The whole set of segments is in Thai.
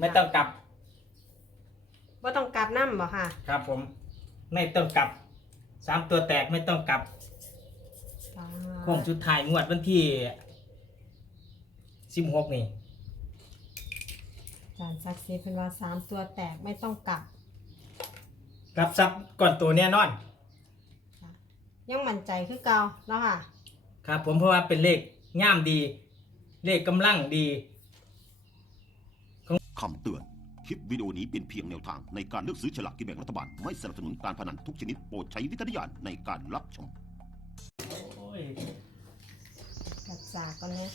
ไม่ต้องกลับว่าต้องกลับน้ำบ่ค่ะ ครับผม ไม่ต้องกลับสามตัวแตกไม่ต้องกลับโค้งสุดท้ายงวดวันที่สิบหกนี่อาจารย์ซักซีเป็นว่าสามตัวแตกไม่ต้องกลับรับทรัพย์ก่อนตัวแน่นอนค่ะยังมั่นใจคือเก่าเนาะค่ะ ครับผมเพราะว่าเป็นเลขง่ามดี เลขกำลังดี คำเตือน คลิปวิดีโอนี้เป็นเพียงแนวทางในการเลือกซื้อฉลากกินแบ่งรัฐบาล ไม่สนับสนุนการพนันทุกชนิดโปรดใช้วิจารณญาณในการรับชม โอ้ยกัดจากกันเลย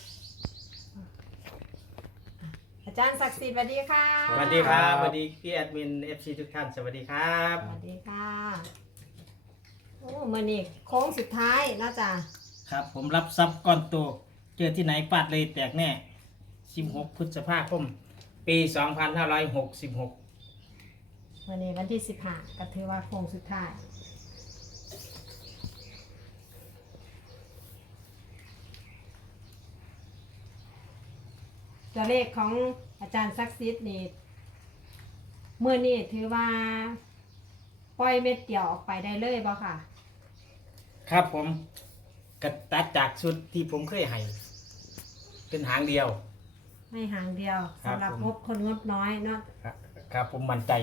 อาจารย์ศักดิ์สิทธิ์สวัสดีค่ะสวัสดีครับสวัสดีพี่แอดมินเอฟซีทุกท่านสวัสดีครับสวัสดีค่ะโอ้เมื่อนี้โค้งสุดท้ายนะจ๊ะครับ ผมรับทรัพย์ก่อนตัวเจอที่ไหนฟาดเลยแตกแน่16พฤษภาคม ปี 2566เมื่อนี้วันที่สิบห้าก็ถือว่าโค้งสุดท้าย ตัวเลขของอาจารย์ซักซิดนี่เมื่อนี้ถือว่า ปล่อยเม็ดเดียวออกไปได้เลยบ่ค่ะ ครับผมกระตัดจากชุดที่ผมเคยให้เป็นหางเดียว ไม่ห่างเดียวครับ สำหรับผมงบคนงบน้อยเนาะครับครับผมมั่นใจ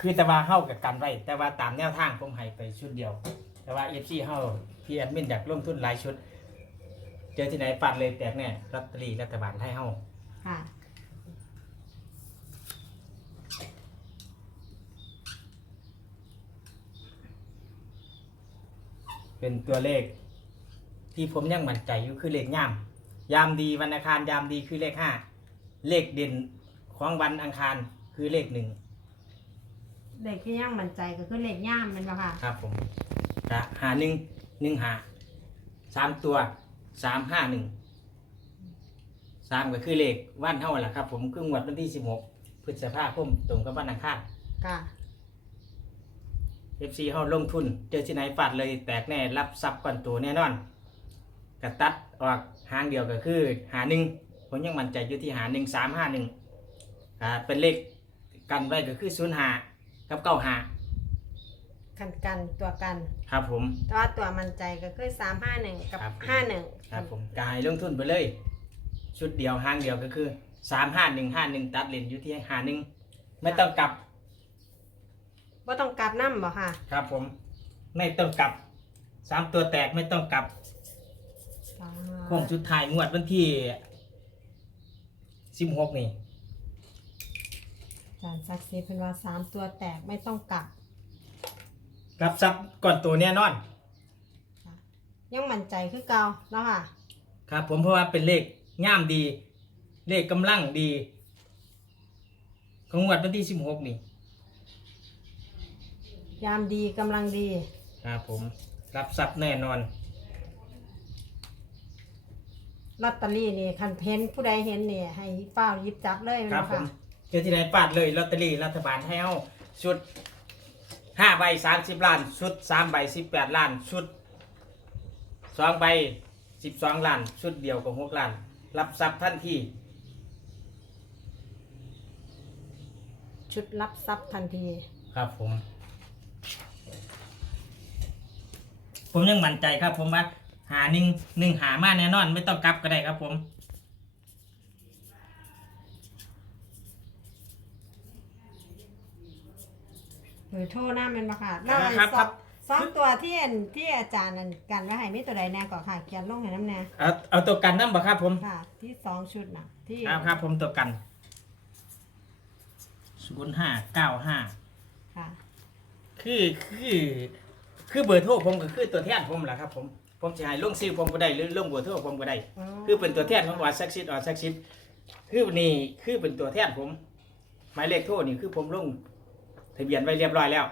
คือแต่ว่าเฮากับกันไว้ แต่ว่าตามแนวทางผมให้ไปชุดเดียว แต่ว่าเอฟซีเฮาพี่แอดมินอยากลงทุนหลายชุด เจอที่ไหนฟาดเลยแตกแน่ลอตเตอรี่รัฐบาลไทยเฮาค่ะ เป็นตัวเลข ที่ผมยังมั่นใจอยู่คือเลขย่าม ยามดีวันอังคารยามดีคือเลขห้าเลขเด่นของวันอังคารคือเลขหนึ่งเลขที่ย่างมั่นใจก็คือเลขย่ามแมันบ่ค่ะครับผมจะหาหนึ่งหนึ่งหาสามตัวสามห้าหนึ่งสามก็คือเลขวันเท่าแหละครับ ผมคืองวดวันที่สิบหกพฤษภาคมตรงกับวันอังคารค่ะเอฟซีเฮาลงทุน เจอที่ไหนฟาดเลยแตกแน่รับทรัพย์ก่อนตัวแน่นอนกระตัดออก หางเดียวก็คือหาหนึ่งผมยังมั่นใจอยู่ที่หาหนึ่งสามห้าหนึ่งอ่าเป็นเลขกันไว้ก็คือศูนย์หากับเก้าหากันกันตัวกันครับผม แต่ว่าตัวมั่นใจก็คือสามห้าหนึ่งกับครับ ห้าหนึ่งครับผมกายลงทุนไปเลย ชุดเดียวหางเดียวก็คือสามห้าหนึ่งห้าหนึ่งตัดเลนอยู่ที่หาหนึ่งไม่ต้องกลับว่าต้องกลับน้ำบ่ค่ะ ครับผม ไม่ต้องกลับสามตัวแตกไม่ต้องกลับ โค้งสุดท้ายงวดวันที่สิบหกนี่ อาจารย์ซักซีเป็นว่าสามตัวแตกไม่ต้องกลับรับทรัพย์ก่อนตัวแน่นอน ค่ะยังมั่นใจคือเก่าเนาะค่ะครับผมเพราะว่าเป็นเลขง่ามดี เลขกำลังดี ของงวดวันที่สิบหกนี่ ยามดีกำลังดี ครับผมรับทรัพย์แน่นอน ลอตเตอรี่นี่คันเพ้นผู้ใดเห็นเนี่ยให้เฝ้าหยิบจับเลยครับเนาะผค่ะมเจอที่ไหนปาดเลยลอตเตอรี่รัฐบาลให้เอาชุดห้าใบสามสิบล้าน ชุดสามใบสิบแปดล้าน ชุดสองใบสิบสองล้าน ชุดเดียวกับหกล้าน รับทรัพย์ทันทีชุดรับทรัพย์ทันที ครับผม ผมยังมั่นใจครับผมว่า หาหนึ่งหนึ่งหามาแน่นอน ไม่ต้องกลับก็ได้ครับผมหรือโทษหน้ามันมาค่ะครับแล้วไอ้ครับสครัอบงสองตัวที่เห็นที่อาจารย์นั่นกันไว้ให้มีตัวใดแน่ก่อนค่ะเขียนลงให้น้ำแน่เอาเอาตัวกันนั่นบ่ครับผมค่ะ ที่สองชุดน่ะ ที่ครับครับผมตัวกันศูนย์ห้าเก้าห้าค่ะคือคือ คือเบอร์โทรผมก็คือตัวแทนผมแหละครับผม ผมจะให้ลงซิลผมก็ได้หรือลงเบอร์โทรผมก็ได้ คือเป็นตัวแทนของออสักซิดออสักซิดคือนี่คือเป็นตัวแทนผม หมายเลขโทรนี่คือผมลงทะเบียนไว้เรียบร้อยแล้ว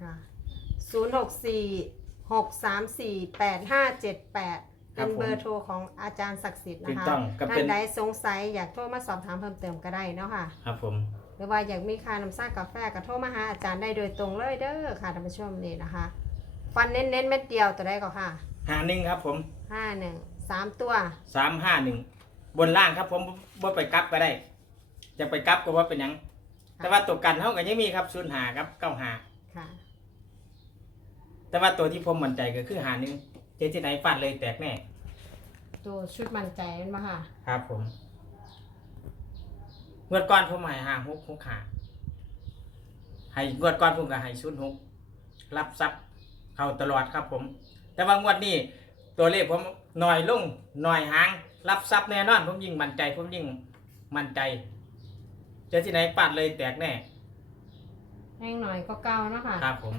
ค่ะศูนย์หกสี่หกสามสี่แปดห้าเจ็ดแปดครัเป็บนผมเบอร์โทรของอาจารย์ศักดิ์สิทธิ์ถูนะกคะต้องก็ท่าเป็นนใดสงสัยอยากโทรมาสอบถามเพิ่มเติมก็ได้เนาะค่ะ ครับผม หรือว่าอยากมีค่าน้ำซ่ากาแฟก็โทรมาหาอาจารย์ได้โดยตรงเลยเด้อค่ะท่านผู้ชมนี่นะคะ ฟันเน้นๆเม็ดเดียวตัวได้ก็ค่ะหาหนึ่งครับผมห้าหนึ่งสามตัวสามห้าหนึ่งบนล่างครับผมบ่ไปกลับก็ได้ จะไปกลับก็ว่าเป็นหยัง แต่ว่าตัวกันเท่ากันยังมีครับศูนย์หาครับเก้าหาค่ะ แต่ว่าตัวที่ผมมั่นใจก็คือหาหนึ่งเจที่ไหนฟาดเลยแตกแน่ตัวชุดมั่นใจแมันบ่ค่ะ ครับ ผมงวดก่อนผมใหายหาหกหกหาให้งวดก่อนผมก็ให้ศูนย์หกรับทรัพย์ เข้าตลอดครับผม แต่ว่างวดนี้ตัวเลขผมหน่อยลงหน่อยหางรับทรัพย์แน่นอน ผมยิ่งมั่นใจ ผมยิ่งมั่นใจเจที่ไหนฟาดเลยแตกแน่แห้งหน่อยก็เก้าเนาะค่ะครับผม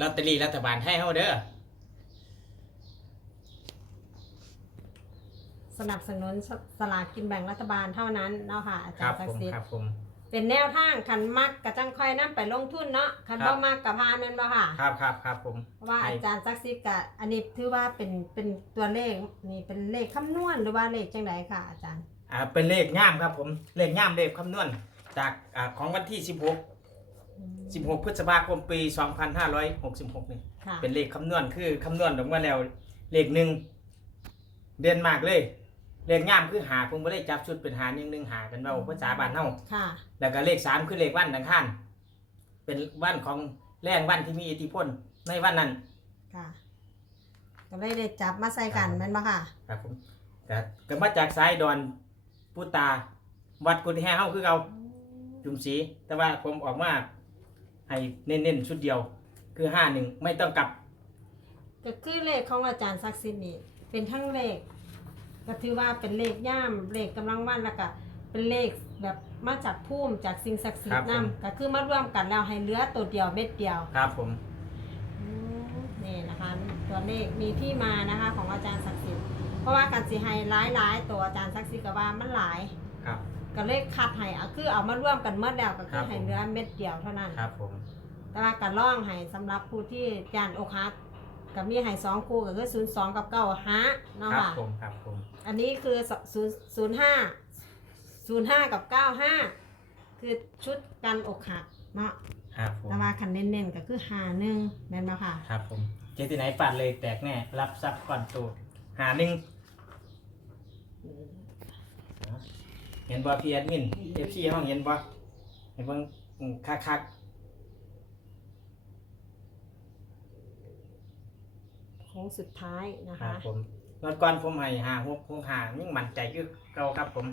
ลอตเตอรี่รัฐบาลให้เฮาเด้อสนับสนุนสสลากกินแบ่งรัฐบาลเท่านั้นเนาะค่ะอาคจารัรบย์ศักผมดิ์สิทครัธิ์บผม เป็นแนวทางคันมักกะจังค่อยนํไปลงทุนเนาะคันครับ่บมักกะพานนั่นบ่ค่ะ ครับครับครับผมเพราะว่าให้อาจารย์ศักดิ์สิทธิ์กะอันนี้ถือว่าเป็นเป็นตัวเลขนี่เป็นเลขคำนวณหรือว่าเลขจังไดค่ะ อาจารย์อ่าเป็นเลขง่ามครับผมเลขง่ามเลขคำนวณจากอ่าของวันที่ 16 16 พฤษภาคมปี 2566นี่ค่ะเป็นเลขคำนวณคือคำนวณออกมาแล้วเลขหนึ่งเด่นมากเลย เลขง่ามคือหาผมบ่ได้จับชุดเป็นหาหนึ่งหนึ่งหากันเว้าภาษาบ้านเฮาค่ะ แล้วก็เลขสามคือเลขวันดังข้านเป็นวันของแรงวันที่มีอิทธิพลในวันนั้นค่ะ ก็เลยได้จับมาใส่กันแม่นบ่ค่ะ ครับผมก็ก็มาจากสายดอนพุตา วัดกุฎแห่เฮาคือเอาจุมสี แต่ว่าผมออกมาให้เน้นๆชุดเดียว คือห้าหนึ่งไม่ต้องกลับ ก็คือเลขของอาจารย์ศักดิ์สิทธิ์นี่เป็นทั้งเลข ก็ถือว่าเป็นเลขย่ามเลขกำลังวันแล้วก็เป็นเลขแบบมาจากภูมิจากสิ่งศักดิ์สิทครัธิ์บผมนำก็คือมาร่วมกันแล้วให้เหลือตัวเดียวเม็ดเดียวครับผม อืมนี่นะคะตัวเลขมีที่มานะคะของอาจารย์ศักดิ์สิทธิ์เพราะว่าการสิให้หลายหลายๆตัวอาจารย์ศักดิ์สิทธิ์ก็ว่ามันหลาย ครับ ก็เลขคัดให้เอาคือเอามาร่วมกันเมื่อแล้วก็คคืรัอบให้เหลือเม็ดเดียวเท่านั้น ครับผม แต่ว่าการล่องให้สำหรับผู้ที่ยานอกหัก ก็มีให้สองคู่ก็คือศูนย์สองกับเก้าฮะเนาะครับค่ะ ผมครับผมอันนี้คือศูนย์ศูนย์ห้าศูนย์ห้ากับเก้าห้าคือชุดกันอกหักเนาะครับผมแต่ว่าคันเน้นๆก็คือหาหนึ่งแม่นบ่ค่ะ ครับผมเจที่ไหนปัดเลยแตกแน่รับทรัพย์ก่อนตัวหาหนึ่งเห็นบ่พี่แอดมินเอฟซีห้องเห็นบ่เห็นเบิ่งอืมคักๆ โค้งสุดท้ายนะครัคะ บผมตอนก่อนผมให้หาหกหกหายังมั่นใจคือเก่าครับผม